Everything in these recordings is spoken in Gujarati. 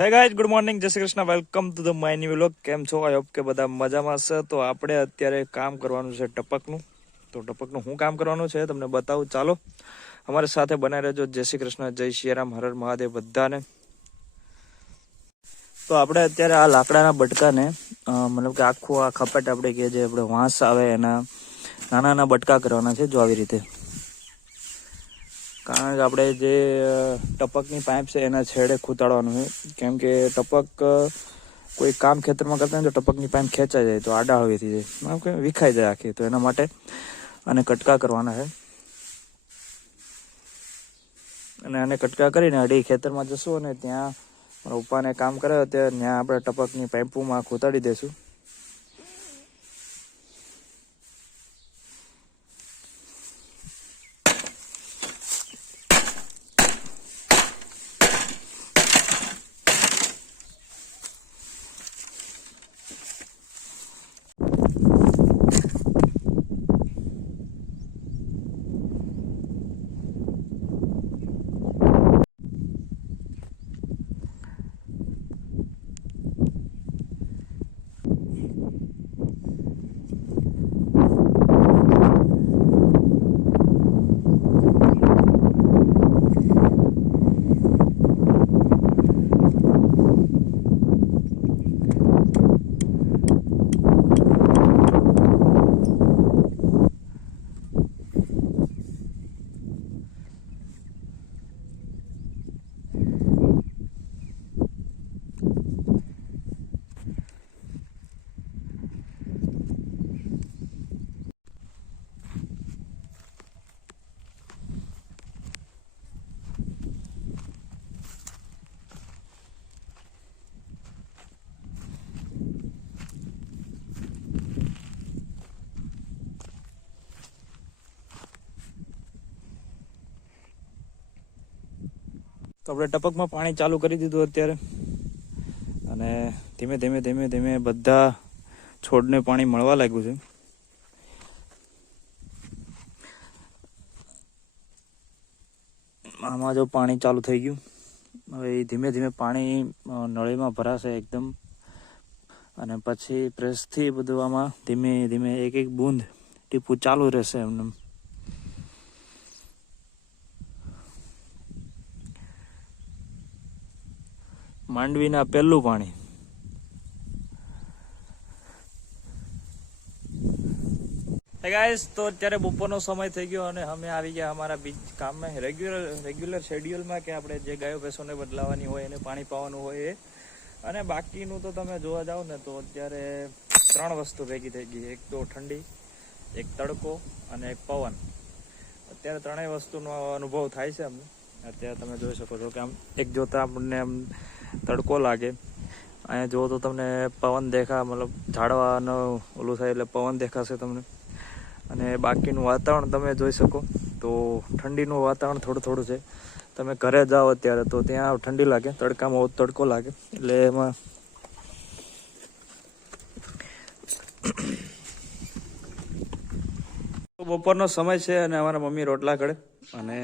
હે ગાઈઝ, ગુડ મોર્નિંગ, જય Shri Krishna, welcome to the my new vlog. કેમ છો? આઈ હોપ કે બધા મજામાં હશે. તો આપણે અત્યારે કામ કરવાનું છે ટપકનું. તો ટપકનું શું કામ કરવાનું છે તમને બતાવું. ચાલો અમારી સાથે બનાવી રહેજો. જય શ્રી કૃષ્ણ, જય શ્રીરામ, હર હર મહાદેવ બધાને. તો આપણે અત્યારે આ લાકડાના બટકાને મતલબ કે આખું આ ખપેટ આપણે કે જે આપણે વાંસ આવે એના નાના નાના બટકા કરવાના છે. જો આવી રીતે, કારણ કે આપણે જે ટપકની પાઇપ છે એના છેડે ખૂતાડવાનું છે. કેમ કે ટપક કોઈ કામ ખેતરમાં કરતા હોય તો ટપકની પાઇપ ખેંચાઈ જાય તો આડા હળવેથી જાય, મતલબ કે વિખાઈ જાય આખી. તો એના માટે આને કટકા કરવાના છે. અને આને કટકા કરીને અડી ખેતરમાં જશું અને ત્યાં મારા પપ્પાને કામ કરે ત્યાં આપણે ટપકની પાઇપોમાં ખૂતાડી દઈશું. તો આપણે ટપકમાં પાણી ચાલુ કરી દીધું અત્યારે, અને ધીમે ધીમે ધીમે ધીમે બધા છોડને પાણી મળવા લાગ્યું છે. આમાં જો પાણી ચાલુ થઈ ગયું. હવે ધીમે ધીમે પાણી નળીમાં ભરાશે એકદમ, અને પછી પ્રેસથી બધું આમાં ધીમે ધીમે એક એક બૂંદ ટીપું ચાલુ રહેશે એમને. માંડવીના પહેલું પાણી. હે ગાઈસ, તો અત્યારે બપોરનો સમય થઈ ગયો અને અમે આવી ગયા અમારા બીજ કામમાં, રેગ્યુલર શેડ્યુલમાં, કે આપણે જે ગાયો ભેંસોને બદલાવાની હોય એને પાણી પાવાનું હોય એ. અને બાકીનું તો તમે જોવા જાઓ ને તો અત્યારે 3 વસ્તુ ભેગી થઈ ગઈ. એક તો ઠંડી, એક તડકો અને એક પવન. અત્યારે 3 વસ્તુનો અનુભવ થાય છે અમને. અત્યારે તમે જોઈ શકો છો કે આમ એક જોતા આપણને આમ તડકો લાગે, અહીંયા જુઓ તો તમને પવન દેખા, મતલબ ઝાડવાનો ઓલું થાય એટલે પવન દેખાશે તમને. અને બાકીનું વાતાવરણ તમે જોઈ શકો તો ઠંડીનું વાતાવરણ થોડું થોડું છે. તમે ઘરે જાઓ અત્યારે તો ત્યાં ઠંડી લાગે, તડકામાં તડકો લાગે. એટલે એમાં બપોરનો સમય છે અને અમારા મમ્મી રોટલા ઘડે. અને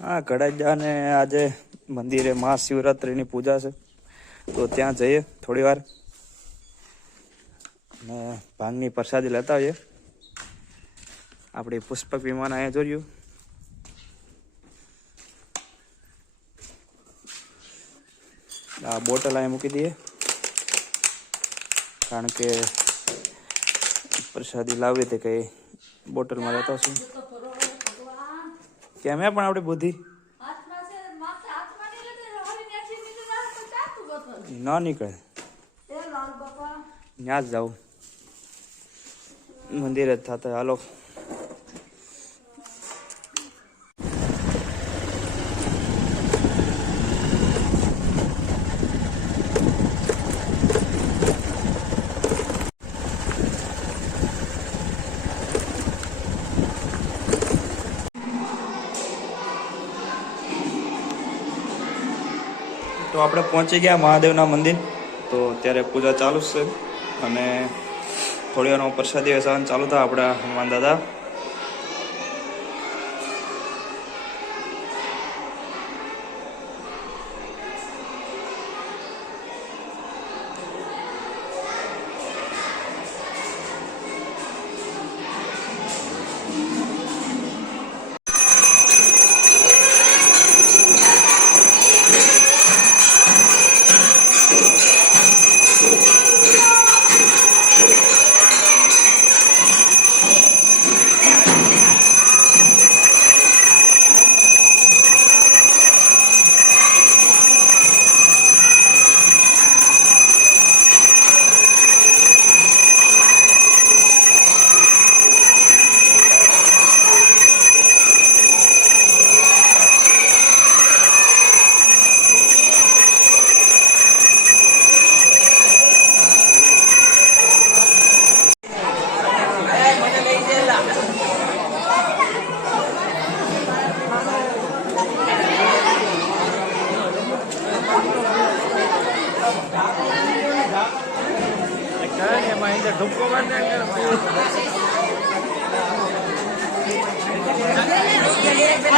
હા, ઘડાઈ ને આજે મંદિરે મહાશિવરાત્રિની પૂજા છે તો ત્યાં જઈએ થોડી વાર અને ભાંગની પ્રસાદી લેતા આવીએ. આપણી પુષ્પક વિમાન અહીંયા જોયું. આ બોટલ અહીંયા મૂકી દઈએ, કારણ કે પ્રસાદી લાવી તે કઈ બોટલમાં લેતા છું. કેમ પણ આપણી બુદ્ધિ ના નીકળે, ત્યાં જ જાઉં મંદિરે જ થતા. હાલો, તો આપણે પહોંચી ગયા મહાદેવના મંદિર. તો અત્યારે પૂજા ચાલુ છે અને થોડી વારમાં પ્રસાદી વેચાવાનું ચાલુ થાય આપણા હનુમાન દાદા.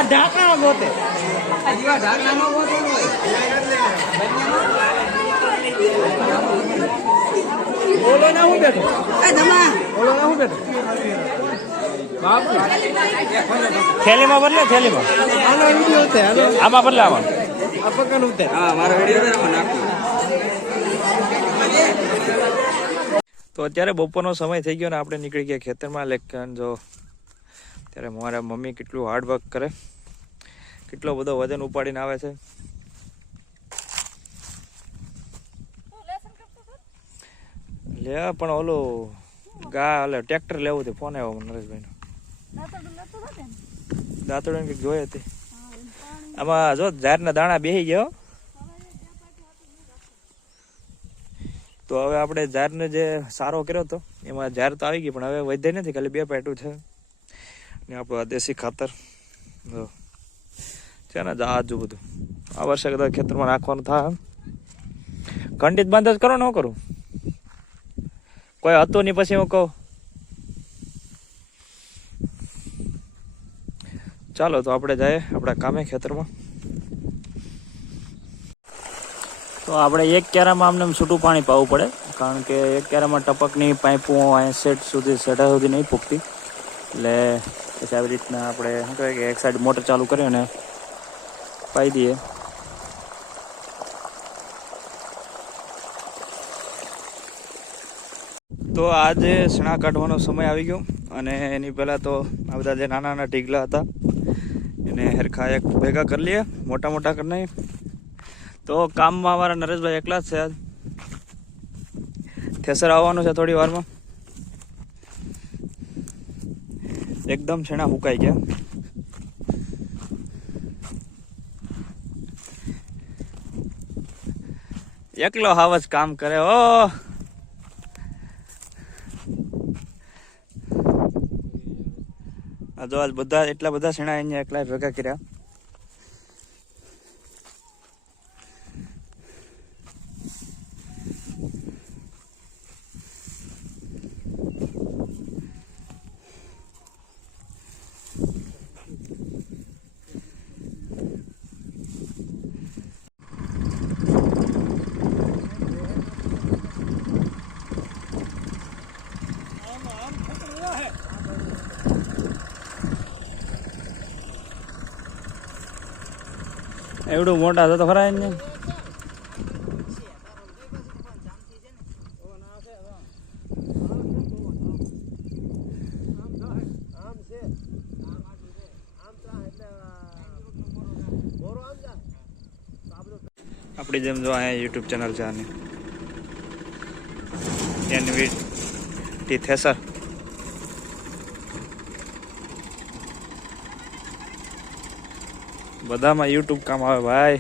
ઢાંકણા ગોતે બોલો ના હું બેઠો બોલો ના હું બેઠો થેલીમાં બદલે થેલીમાં આનો વિડીયો છે આમાં બદલે આમાં આ પકડું છે હા મારો વિડીયો નાખું. તો અત્યારે બપોરનો સમય થઈ ગયો ને આપણે નીકળી ગયા ખેતરમાં. લેકન જો ત્યારે મારા મમ્મી કેટલું હાર્ડવર્ક કરે, કેટલો બધો વજન ઉપાડીને આવે છે. લે પણ ઓલું ટ્રેક્ટર લેવું હતું. ફોન આવ્યો નરેશભાઈનો. દાંતડો કંઈક જોઈએ હતી. આમાં જો ઝારના દાણા બેસી ગયો. તો હવે આપણે ઝારને જે સારો કર્યો હતો એમાં ઝાર તો આવી ગઈ, પણ હવે વધે નથી, ખાલી 2 પેટું છે. ને આપણું આ દેશી ખાતર છે ને આજુ બધું આ વર્ષે કદાચ ખેતરમાં નાખવાનું થાય. ખંડિત બંધ જ કરો ન કરું, કોઈ હતું નહીં. પછી હું કહું ચાલો તો આપણે જઈએ આપણા કામે ખેતરમાં. તો આપણે એક ક્યારામાં આમને છૂટું પાણી પાવું પડે, કારણ કે એક ક્યારામાં ટપકની પાઇપો સેટા સુધી નહીં પૂગતી. એટલે પછી આવી રીતના આપણે શું કહેવાય કે એક સાઈડ મોટર ચાલુ કરી અને પાઈ દઈએ. તો આજે સણા કાઢવાનો સમય આવી ગયો, અને એની પહેલાં તો આ બધા જે નાના નાના ઢીગલા હતા એને હરખા એક ભેગા કરી લઈએ, મોટા મોટા કરી નાખીએ. તો કામમાં અમારા નરેશભાઈ એકલા જ છે. આજ થેસર આવવાનું છે થોડી વારમાં. એકદમ છેણા સુકાઈ ગયા. એકલો હાવ જ કામ કરે. ઓ જો આજ બધા એટલા બધા છેણા અહીંયા એકલા ભેગા કર્યા. એવડું મોટા હતા તો ખરા ને. આપણી જેમ જો અહીંયા યુટ્યુબ ચેનલ છે આની એનવીટી થેસર. બધામાં યુટ્યુબ કામ આવે ભાઈ.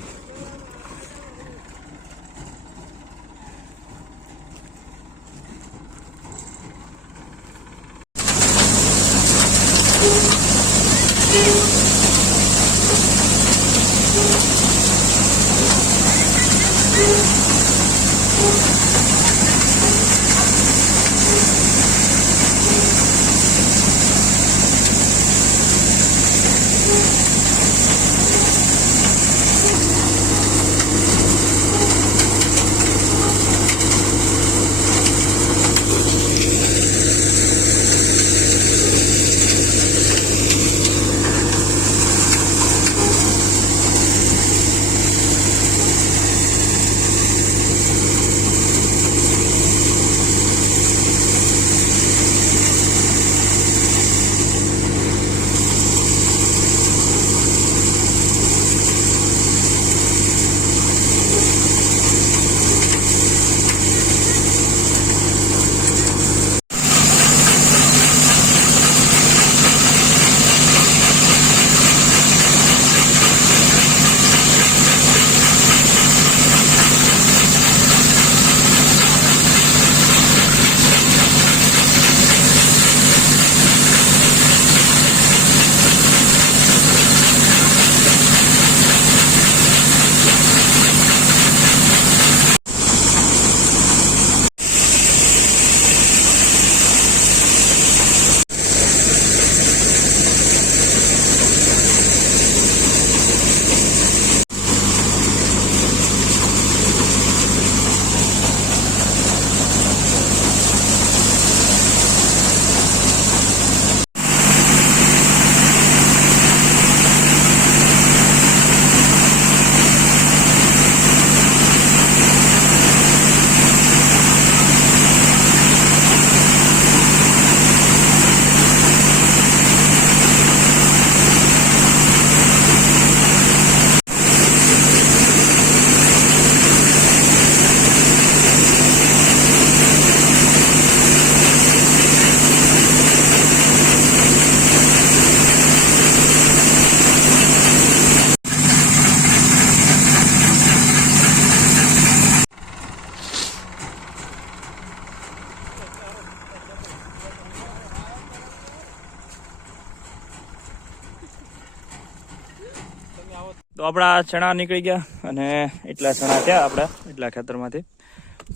તો આપણા ચણા નીકળી ગયા અને એટલા ચણા થયા આપણા એટલા ખેતરમાંથી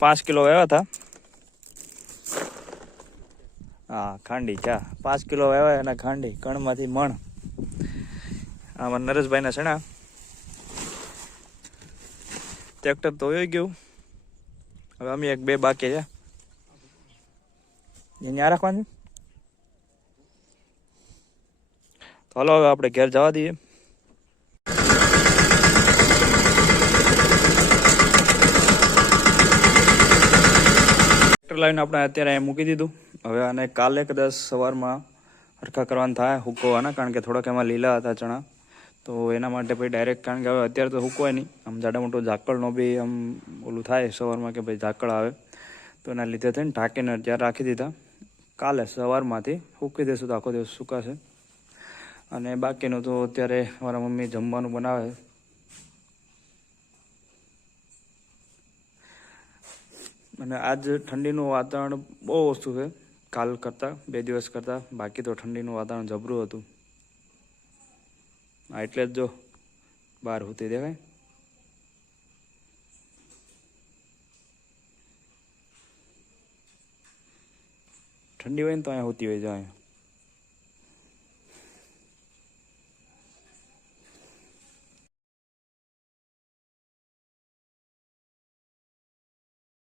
5 કિલો વાવ્યા હતા. હા ખાંડી ચા 5 કિલો વાવ્યા અને ખાંડી કણમાંથી મણ. આમાં નરેશભાઈના ચણા. ટ્રેક્ટર તો હોઈ ગયું. હવે અમે 1-2 બાકી છે. અહીંયા રાખવાનું. તો હાલો હવે આપણે ઘેર જવા દઈએ. ટ્રેક્ટર લાવીને આપણે અત્યારે અહીંયા મૂકી દીધું. હવે આને કાલે કદાચ સવારમાં હરખા કરવાનું થાય હુકવવાના, કારણ કે થોડાક એમાં લીલા હતા ચણા. તો એના માટે ભાઈ ડાયરેક્ટ, કારણ કે હવે અત્યારે તો હુકવાય નહીં, આમ જાડા મોટું ઝાકળનો બી આમ ઓલું થાય સવારમાં કે ભાઈ ઝાકળ આવે, તો એના લીધે થઈને ઢાંકીને અત્યારે રાખી દીધા. કાલે સવારમાંથી સૂકી દેશું તો આખો દિવસ સુકાશે. અને બાકીનું તો અત્યારે મારા મમ્મી જમવાનું બનાવે. અને આજ ઠંડીનું વાતાવરણ બહુ ઓછું છે કાલ કરતાં, 2 દિવસ કરતાં. બાકી તો ઠંડીનું વાતાવરણ જબરું હતું. હા એટલે જ જો બહાર હોતી દેખાય. ઠંડી હોય ને તો અહીંયા હોતી હોય જો અહીંયા.